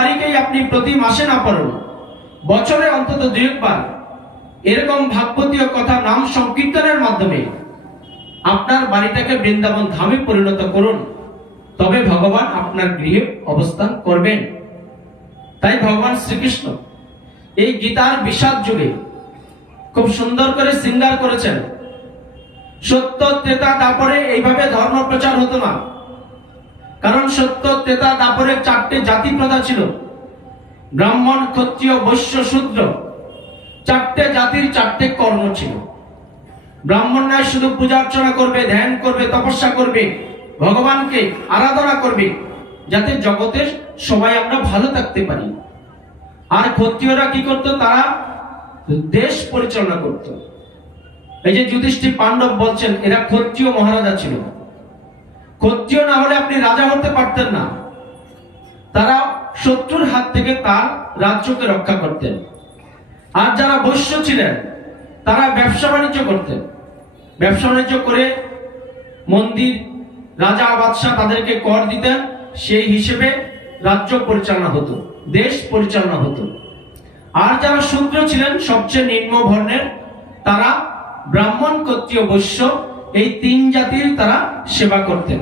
বাড়িকেই আপনি প্রতি মাসে না পড়ুন, বছরে অন্তত 2 বার এরকম ভাগবতীয় কথা নাম সংকীর্তনের মাধ্যমে আপনার বাড়িটাকে বৃন্দাবন ধামে পরিণত করুন, তবে ভগবান আপনার গৃহে অবস্থান করবেন। তাই ভগবান শ্রীকৃষ্ণ এই গীতার বিষাদ যুগে খুব সুন্দর করে শৃঙ্গার করেছেন। সত্য ত্রেতা দাপরে এইভাবে ধর্ম প্রচার হতো না, কারণ সত্য ত্রেতা দাপরে 4টে জাতি প্রথা ছিল, ব্রাহ্মণ, ক্ষত্রিয়, বৈশ্য, শূদ্র। 4টে জাতির 4টে কর্ম ছিল। ব্রাহ্মণরা শুধু পূজা অর্চনা করবে, ধ্যান করবে, তপস্যা করবে, ভগবানকে আরাধনা করবে, যাতে জগতের সবাই আমরা ভালো থাকতে পারি। আর ক্ষত্রিয়রা কি করত? তারা দেশ পরিচালনা করত। এই যে যুধিষ্ঠির, পাণ্ডব বলছেন এরা ক্ষত্রিয় মহারাজা ছিল। ক্ষত্রিয় না হলে আপনি রাজা হতে পারতেন না। তারা শত্রুর হাত থেকে তার রাজ্যকে রক্ষা করতেন। আর যারা বৈশ্য ছিলেন তারা ব্যবসা বাণিজ্য করতেন। ব্যবসা বাণিজ্য করে মন্দির, রাজা, বাদশাহ তাদেরকে কর দিতেন, সেই হিসেবে রাজ্য পরিচালনা হতো, দেশ পরিচালনা হতো। আর যারা শূদ্র ছিলেন, সবচেয়ে নিম্ন বর্ণের, তারা ব্রাহ্মণ, ক্ষত্রিয়, বৈশ্য, এই 3 জাতির তারা সেবা করতেন।